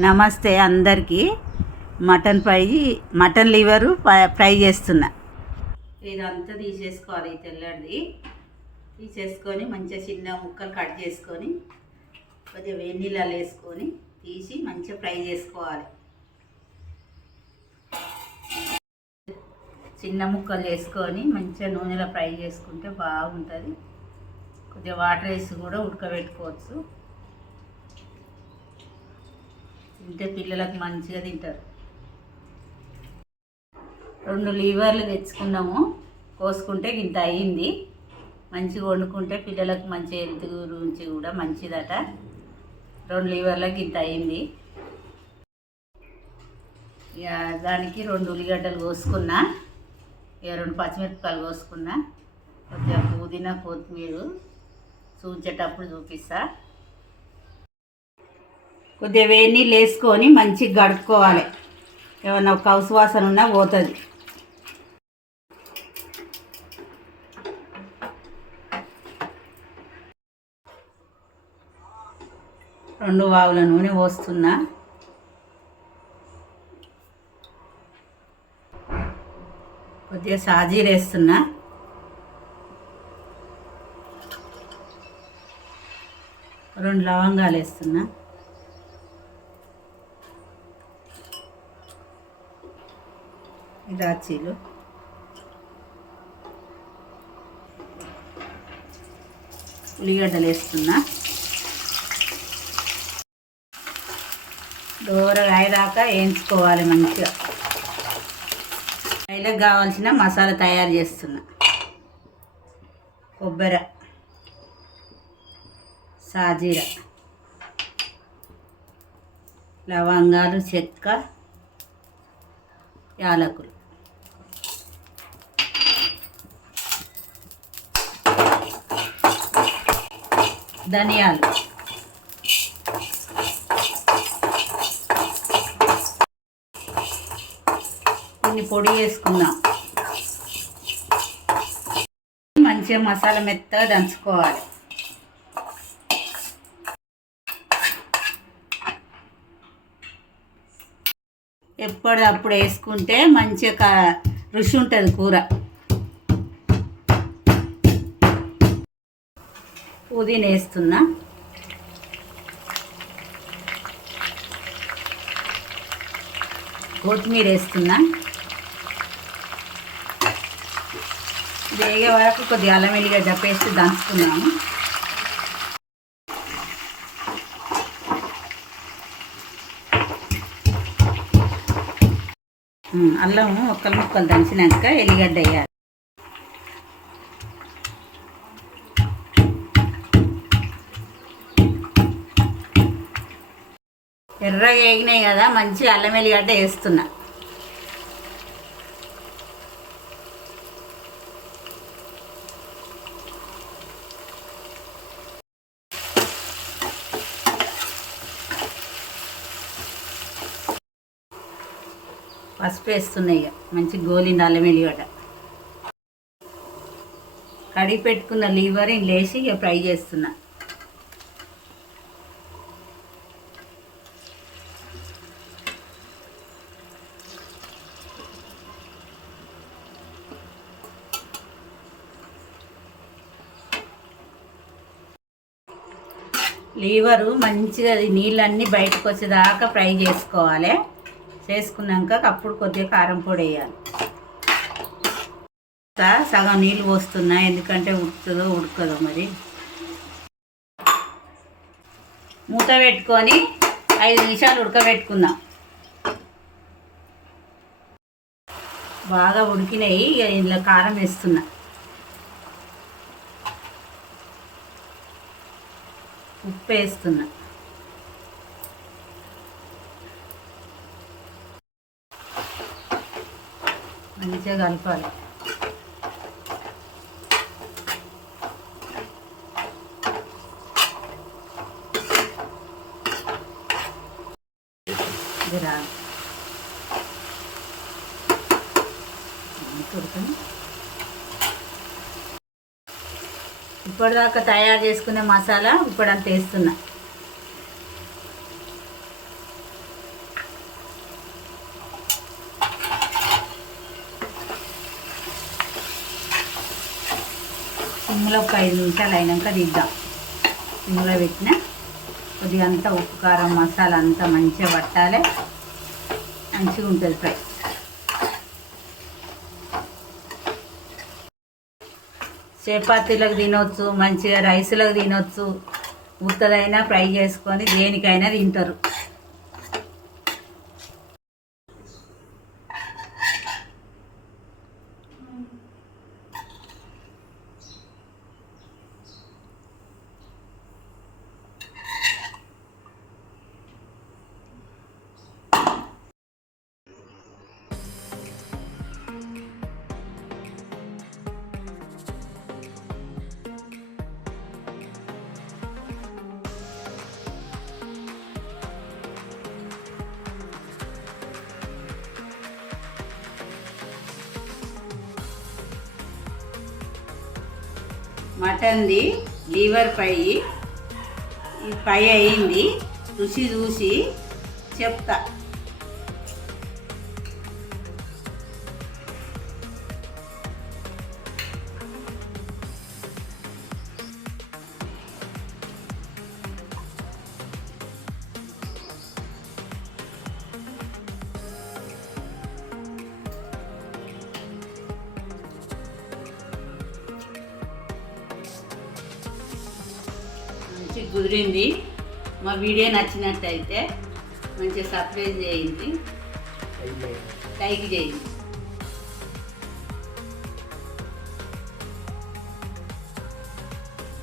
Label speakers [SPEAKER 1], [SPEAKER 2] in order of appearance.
[SPEAKER 1] నమస్తే అందరికీ. Mutton fry mutton liver fry- చేస్తున్నా. ఇదంతా తీసేసుకోవాలి తెల్లడిది తీసేసుకొని మంచిగా చిన్న ముక్కలు కట్ చేసుకొని కొంచెం వెన్నీళ్ళు వేసుకొని తీసి మంచిగా ఫ్రై చేసుకోవాలి. చిన్న ముక్కలు చేసుకొని మంచిగా నూనెలో ఫ్రై చేసుకుంటే బాగుంటుంది. కొద్దిగా వాటర్ వేసి కూడా ఉడకబెట్టుకోవచ్చు. తింటే పిల్లలకు మంచిగా తింటారు. రెండు లీవర్లు తెచ్చుకున్నాము. కోసుకుంటే ఇంత అయ్యింది మంచిగా వండుకుంటే పిల్లలకు మంచి హెల్త్ గురించి కూడా మంచిదట. రెండు లీవర్లకు ఇంత అయ్యింది ఇక దానికి రెండు ఉల్లిగడ్డలు కోసుకున్నా. ఇక రెండు పచ్చిమిరపకాయలు కోసుకున్నా. కొద్దిగా పుదీనా కొత్తిమీర. చూపించేటప్పుడు చూపిస్తా. కొద్దిగా వేడి నీళ్ళు వేసుకొని మంచిగా గడుపుకోవాలి ఏమన్నా కౌసు వాసన ఉన్నా పోతుంది. రెండు వావుల నూనె పోస్తున్నా. కొద్దిగా సాజీరేస్తున్నా. రెండు లవంగాలు వేస్తున్నా. ఇలాచీలు. ఉల్లిగడ్డలు వేస్తున్నా. దూరగా అయ్యేదాకా వేయించుకోవాలి మంచిగా. ఫ్రైలకు కావాల్సిన మసాలా తయారు చేస్తున్నా. కొబ్బరి. సాజీర. లవంగాలు చెక్క యాలకులు. ధనియాలు. కొన్ని పొడి చేసుకుందాం మంచిగా మసాలా మెత్తగా దంచుకోవాలి. ఎప్పటికప్పుడు వేసుకుంటే మంచిగా రుచి ఉంటుంది కూర. పుదీన వేస్తున్నా. కొత్తిమీర వేస్తున్నా. వేగే వరకు కొద్దిగా అల్లం వెల్లిగడ్డ పేస్ట్ దంచుకున్నాము. అల్లం ముక్కలు ముక్కలు దంచినాక ఎల్లిగడ్డ వేయాలి. ఎర్రగా వేగినాయి కదా మంచి అల్లం ఎల్లిగడ్డ వేస్తున్నా. పసుపు వేస్తున్నాయి. ఇక మంచి గోలింది అల్లం ఎల్లిగడ్డ కడిగి పెట్టుకున్న లీవర్ లేచి ఇక ఫ్రై చేస్తున్నా. లీవరు మంచిగా నీళ్ళన్నీ బయటకు వచ్చేదాకా ఫ్రై చేసుకోవాలి. వేసుకున్నాక అప్పుడు కొద్దిగా కారం పొడి వేయాలి. సగం నీళ్ళు పోస్తున్నా ఎందుకంటే ఉడుకుతుందో ఉడకదో మరి. మూత పెట్టుకొని ఐదు నిమిషాలు ఉడకబెట్టుకుందాం. బాగా ఉడికినాయి ఇందులో కారం వేస్తున్నా. ఉప్పు వేస్తున్నా. మంచిగా కలపాలి. ఉడకని ఇప్పటిదాకా తయారు చేసుకునే మసాలా ఇప్పుడు అంత వేస్తున్నా. ఇందులో ఒక ఐదు నిమిషాలు అయినాక తీద్దాం ఇందులో పెట్టిన కొద్దిగా అంతా ఉప్పు కారం మసాలా అంతా మంచిగా పట్టాలి. మంచిగా ఉంటుంది ఫ్రై. చపాతీలకు తినవచ్చు మంచిగా రైస్లకు తినొచ్చు. ఉత్తదైనా ఫ్రై చేసుకొని దేనికైనా తింటారు. మటన్ది లీవర్ ఫ్రై. ఫ్రై అయింది. రుచి చూసి చెప్తా. కుదిరింది. మా వీడియో నచ్చినట్టయితే మంచిగా సర్ప్రైజ్ చేయండి. లైక్ చేయండి.